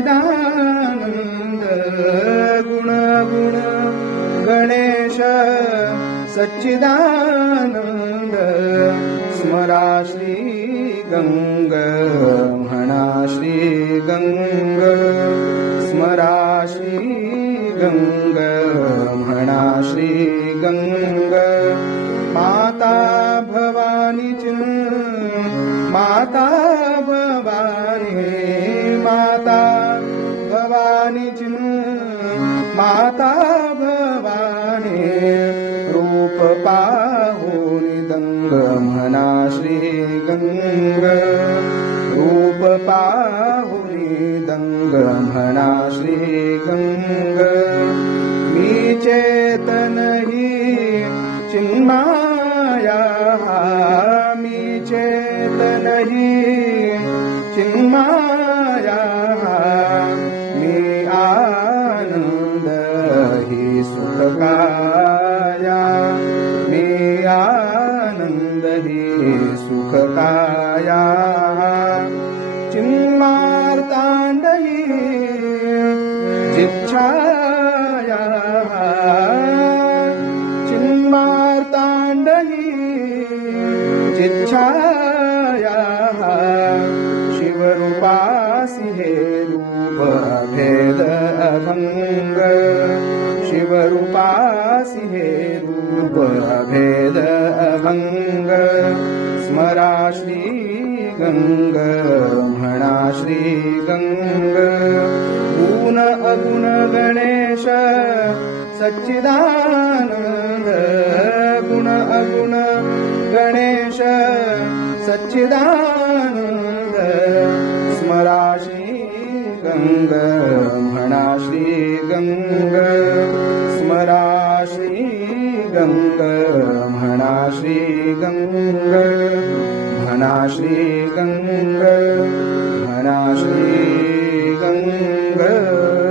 सच्चिदानंद गुण गुण गणेश सच्चिदानंद स्मरा श्री गंग म्हणा श्री गंग स्मरा श्री गंग म्हणा श्री गंग माता भवानी माता भवानी माता भवानी माता भवानी रूप पाहून दंग म्हणा श्री गंग रूप पाहून दंग म्हणा श्री गंग मी चेतन ही चिन्माया मी चेतन ही चिन्माया मी आनंद ही सुखकाया मी आनंद ही सुखकाया चिन्मार्तांडही चिच्छाया चिन्मार्तांडही चिच्छाया शिवरूपासी हे रूप भेद अभंग शिवरूपासी हे रूप भेद अभंग स्मरा श्री गंग म्हणा श्री गंग गुण अगुण गणेश सच्चिदानंद गुण अगुण गणेश सच्चिदानंद स्मरा श्री गंग म्हणा श्री गंग स्मरा श्री गंग म्हणा श्री गंग म्हणा श्री गंग म्हणा श्री गंग